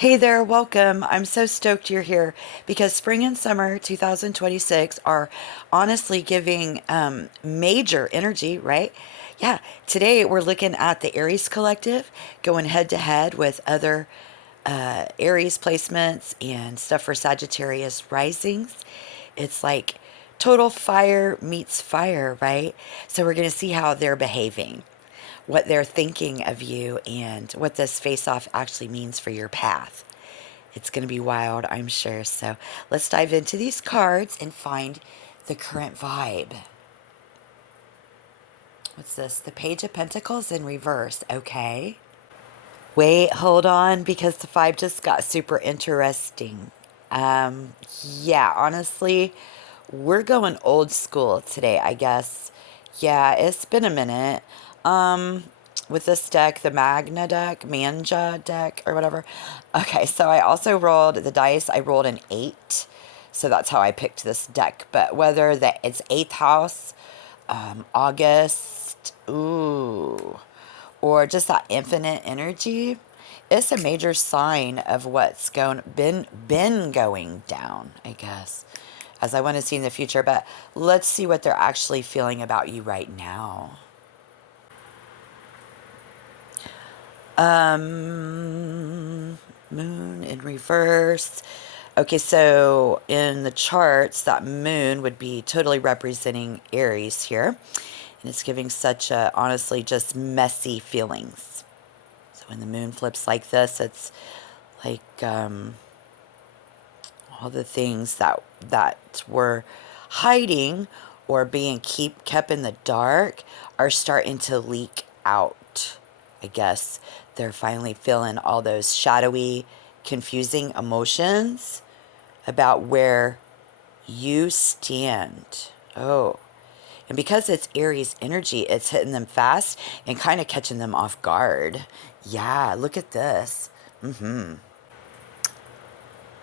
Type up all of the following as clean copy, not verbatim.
Hey there, welcome. I'm so stoked you're here because spring and summer 2026 are honestly giving major energy, right? Yeah, today we're looking at the Aries collective going head to head with other Aries placements and stuff for Sagittarius risings. It's like total fire meets fire, right? So we're going to see how they're behaving, what they're thinking of you, and what this face off actually means for your path. It's going to be wild, I'm sure. So let's dive into these cards and find the current vibe. What's this? The Page of Pentacles in reverse. Okay. Wait, hold on, because the vibe just got super interesting. Um, yeah, honestly, we're going old school today, I guess. Yeah, it's been a minute. Um, with this deck, the Manja deck, or whatever. Okay, so I also rolled the dice. I rolled an 8, so that's how I picked this deck. But whether that it's 8th house, August, ooh, or just that infinite energy, it's a major sign of what's been going down, I guess, as I want to see in the future. But let's see what they're actually feeling about you right now. Moon in reverse. Okay, so in the charts, that moon would be totally representing Aries here. And it's giving such a, honestly, just messy feelings. So when the moon flips like this, it's like all the things that were hiding or being kept in the dark are starting to leak out. I guess they're finally feeling all those shadowy, confusing emotions about where you stand. Oh, and because it's Aries energy, it's hitting them fast and kind of catching them off guard. Yeah, look at this.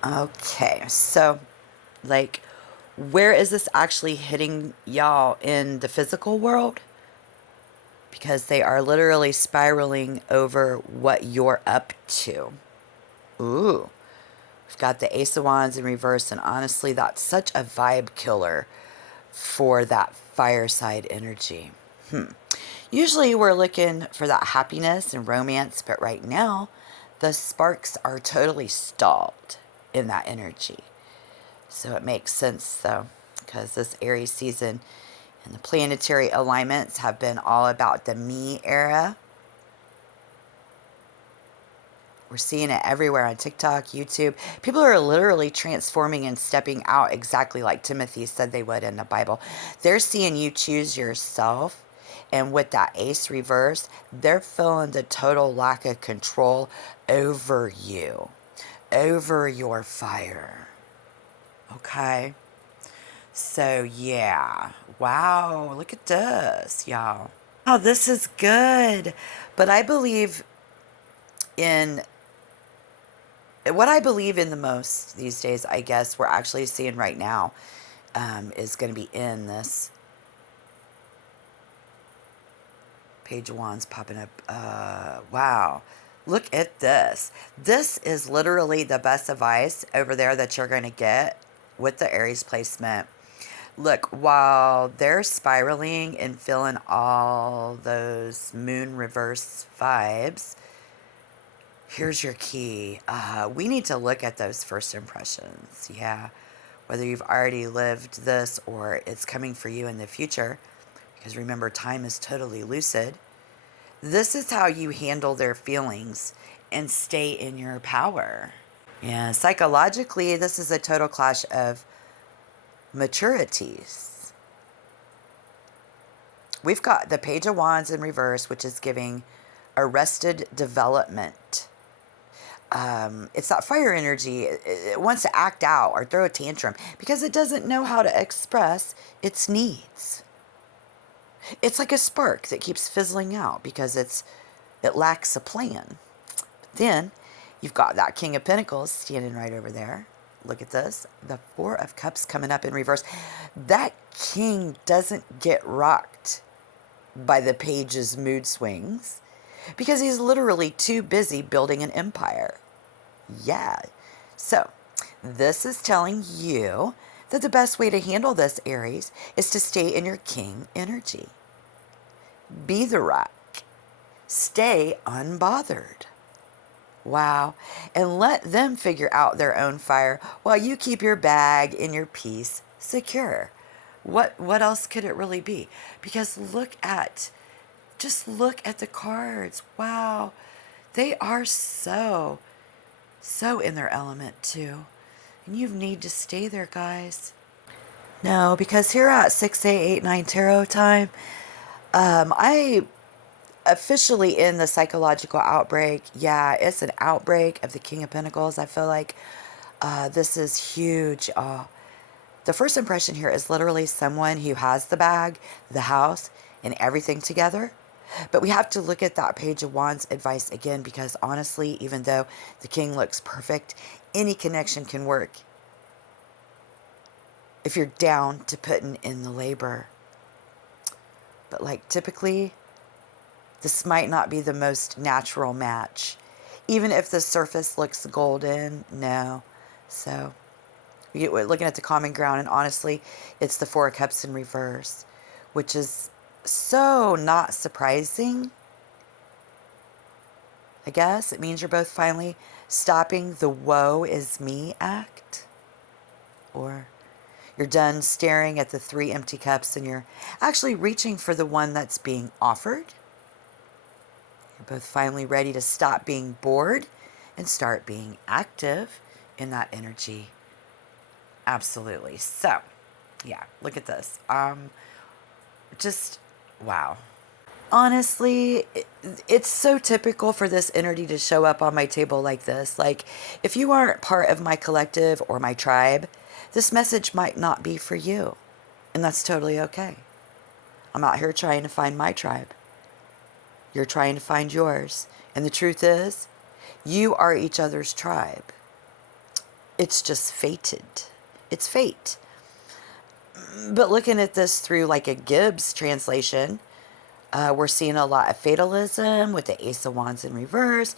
Okay, so like, where is this actually hitting y'all in the physical world? Because they are literally spiraling over what you're up to. Ooh, we've got the Ace of Wands in reverse, and honestly, that's such a vibe killer for that fireside energy. Usually we're looking for that happiness and romance, but right now, the sparks are totally stalled in that energy. So it makes sense, though, because this Aries season and the planetary alignments have been all about the me era. We're seeing it everywhere on TikTok, YouTube. People are literally transforming and stepping out exactly like Timothy said they would in the Bible. They're seeing you choose yourself. And with that ace reverse, they're feeling the total lack of control over you, over your fire. Okay? So, yeah. Wow, look at this, y'all. Oh, this is good. But I believe in what I believe in the most these days, I guess, we're actually seeing right now, is going to be in this Page of Wands popping up. Wow. Look at this. This is literally the best advice over there that you're going to get with the Aries placement. Look, while they're spiraling and feeling all those moon reverse vibes, here's your key. We need to look at those first impressions. Yeah. Whether you've already lived this or it's coming for you in the future. Because remember, time is totally lucid. This is how you handle their feelings and stay in your power. Yeah, psychologically, this is a total clash of maturities. We've got the Page of Wands in reverse, which is giving arrested development. It's that fire energy. It wants to act out or throw a tantrum because it doesn't know how to express its needs. It's like a spark that keeps fizzling out because it lacks a plan. But then you've got that King of Pentacles standing right over there. Look at this. The Four of Cups coming up in reverse. That king doesn't get rocked by the page's mood swings because he's literally too busy building an empire. Yeah. So, this is telling you that the best way to handle this, Aries, is to stay in your king energy. Be the rock. Stay unbothered. Wow. And let them figure out their own fire while you keep your bag and your peace secure. What else could it really be? Because just look at the cards. Wow. They are so in their element too. And you need to stay there, guys. No, because here at 6A89 Tarot time, I officially in the psychological outbreak. Yeah, it's an outbreak of the King of Pentacles. I feel like this is huge. The first impression here is literally someone who has the bag, the house, and everything together. But we have to look at that Page of Wands advice again, because honestly, even though the king looks perfect, any connection can work if you're down to putting in the labor. But like typically, this might not be the most natural match. Even if the surface looks golden, no. So we're looking at the common ground, and honestly, it's the Four of Cups in reverse, which is so not surprising. I guess it means you're both finally stopping the woe is me act. Or you're done staring at the three empty cups and you're actually reaching for the one that's being offered. You're both finally ready to stop being bored and start being active in that energy. Absolutely. So, yeah, look at this. Just, wow. Honestly, it's so typical for this energy to show up on my table like this. Like, if you aren't part of my collective or my tribe, this message might not be for you. And that's totally okay. I'm out here trying to find my tribe. You're trying to find yours. And the truth is, you are each other's tribe. It's just fated. It's fate. But looking at this through like a Gibbs translation, we're seeing a lot of fatalism with the Ace of Wands in reverse.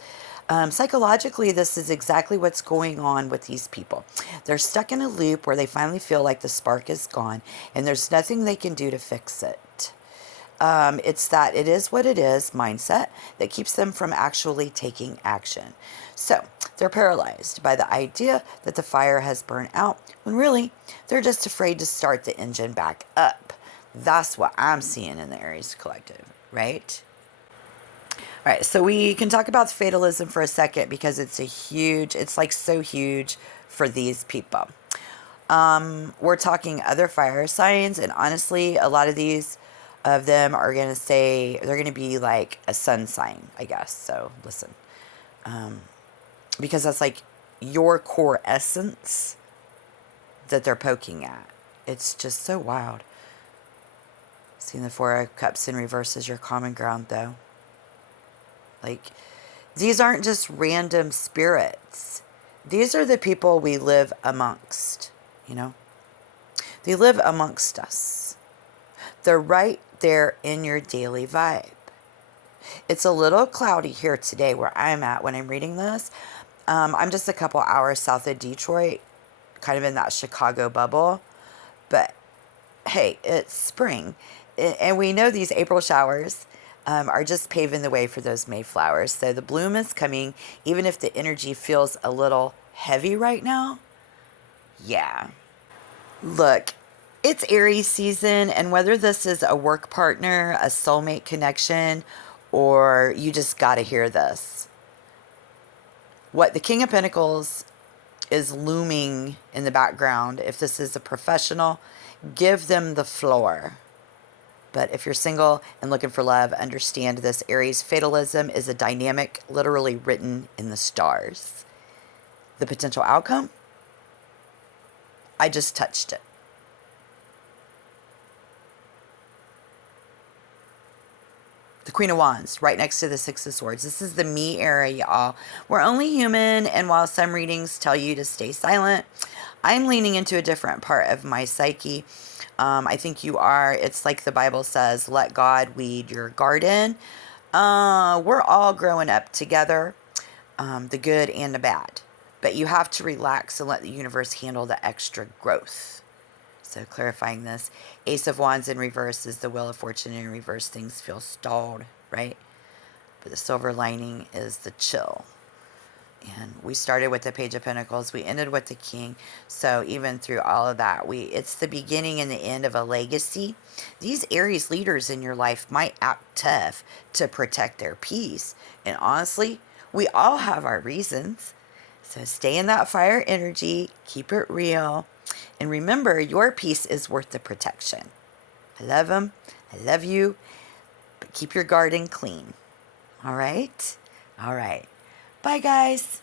Psychologically, this is exactly what's going on with these people. They're stuck in a loop where they finally feel like the spark is gone and there's nothing they can do to fix it. It's that it is what it is mindset that keeps them from actually taking action. So they're paralyzed by the idea that the fire has burnt out, when really they're just afraid to start the engine back up. That's what I'm seeing in the Aries collective, right? All right, so we can talk about fatalism for a second because it's like so huge for these people. We're talking other fire signs, and honestly, a lot of these of them are going to say, they're going to be like a sun sign, I guess. So listen, because that's like your core essence that they're poking at. It's just so wild. Seeing the Four of Cups in reverse is your common ground, though. Like, these aren't just random spirits. These are the people we live amongst, you know? They live amongst us. They're right there in your daily vibe. It's a little cloudy here today where I'm at when I'm reading this. I'm just a couple hours south of Detroit, kind of in that Chicago bubble. But, hey, it's spring. And we know these April showers are just paving the way for those May flowers. So the bloom is coming, even if the energy feels a little heavy right now. Yeah. Look, it's Aries season, and whether this is a work partner, a soulmate connection, or you just got to hear this. What the King of Pentacles is looming in the background, if this is a professional, give them the floor. But if you're single and looking for love, understand this. Aries fatalism is a dynamic literally written in the stars. The potential outcome? I just touched it. The Queen of Wands, right next to the Six of Swords. This is the me era, y'all. We're only human, and while some readings tell you to stay silent, I'm leaning into a different part of my psyche. I think you are. It's like the Bible says, let God weed your garden. We're all growing up together, the good and the bad. but you have to relax and let the universe handle the extra growth. So clarifying this, Ace of Wands in reverse is the Wheel of Fortune in reverse. Things feel stalled, right? But the silver lining is the chill. And we started with the Page of Pentacles. We ended with the King. So even through all of that, it's the beginning and the end of a legacy. These Aries leaders in your life might act tough to protect their peace. And honestly, we all have our reasons. So stay in that fire energy. Keep it real. And remember, your peace is worth the protection. I love them. I love you. But keep your garden clean. All right? All right. Bye, guys.